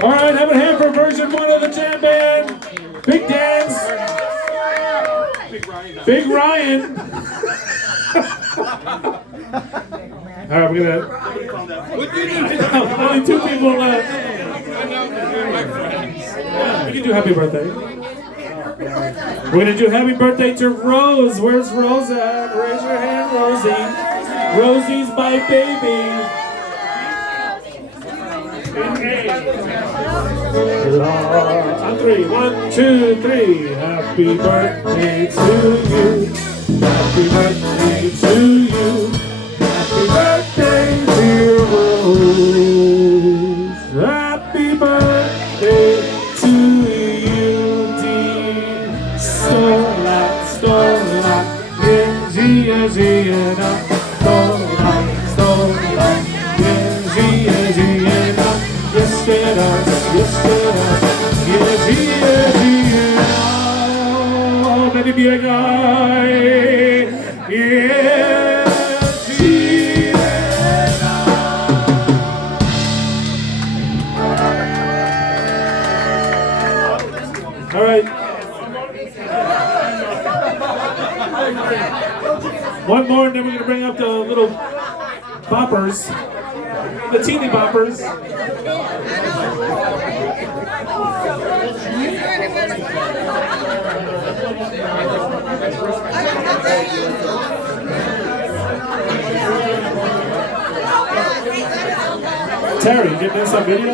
All right, have a hand for version 1 of the jam band. Big Dance. Big Ryan. All right, we're gonna. Only 2 people left. We can do happy birthday. We're gonna do happy birthday to Rose. Where's Rose at? Raise your hand, Rosie. Rosie's my baby. On 3, 1, 2, 3. Happy birthday to you. Happy birthday to you. Happy birthday, dear Rose. Happy birthday to you, dear. Stola, Gia, Gia, Stola, Gia, Gia. Yes, it is, yes, oh, baby, be a guy, yes, all right. One more, and then we're going to bring up the little boppers, the teeny boppers. Terry, getting in some video?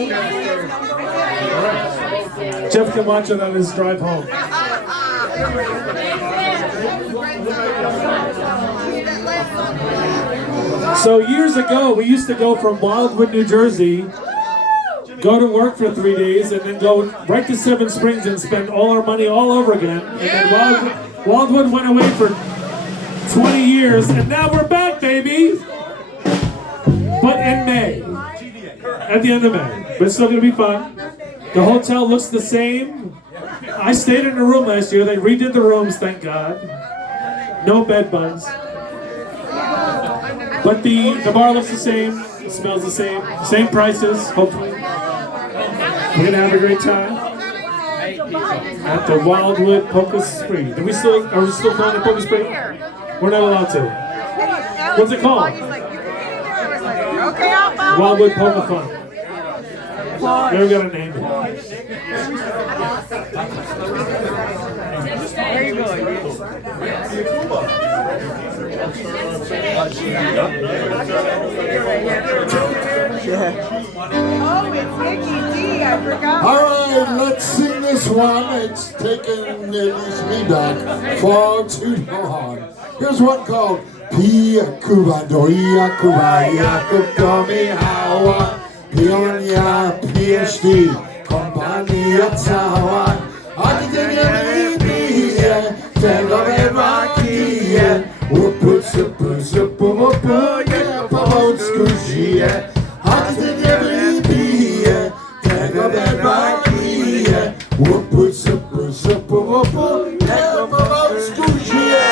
All right. Jeff can watch it on his drive home. So years ago, we used to go from Wildwood, New Jersey, go to work for 3 days, and then go right to Seven Springs and spend all our money all over again. And then Wildwood went away for 20 years, and now we're back, baby! But in May. At the end of May. But it's still going to be fun. The hotel looks the same. I stayed in a room last year. They redid the rooms, thank God. No bed bugs. But the bar looks the same. It smells the same. Same prices, hopefully. We're going to have a great time at the Wildwood Polka Spree. Are we still calling it Polka Spree? We're not allowed to. What's it called? Wildwood Polka Fun. Never got a name. There you go. Oh, it's Mickey D. I forgot. All right, let's sing this one. It's taken at least me back far too long. Here's one called Pia Kuba Doia Kubaya Kukomi Hawa Pionia PhD Kompania Cała Akademia Libije Tego Ewakie Upu supu supu upu Nie pomocku żyje Akademia Libije Tego Ewakie Upu supu supu upu Nie pomocku żyje.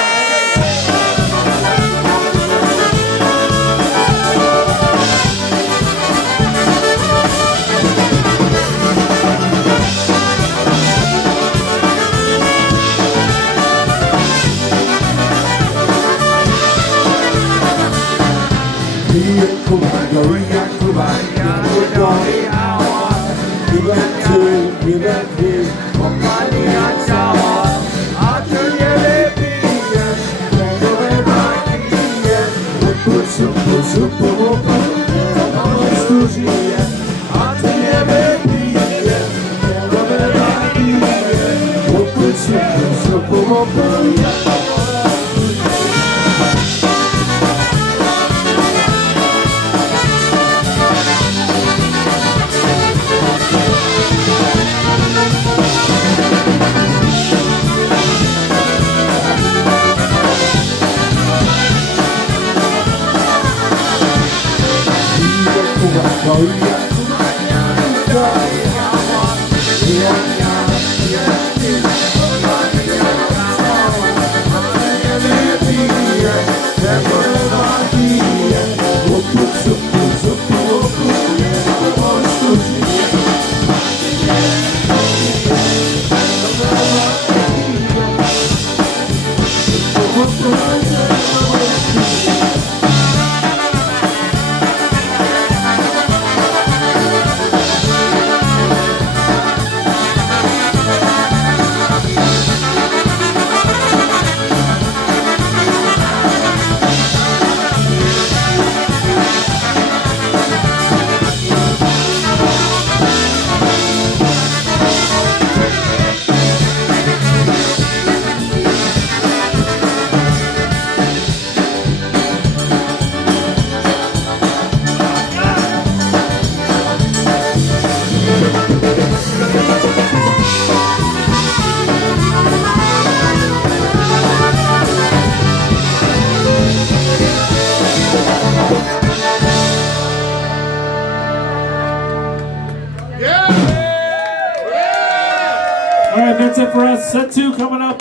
right, that's it for us. Set 2 coming up.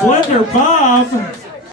Blender Bob.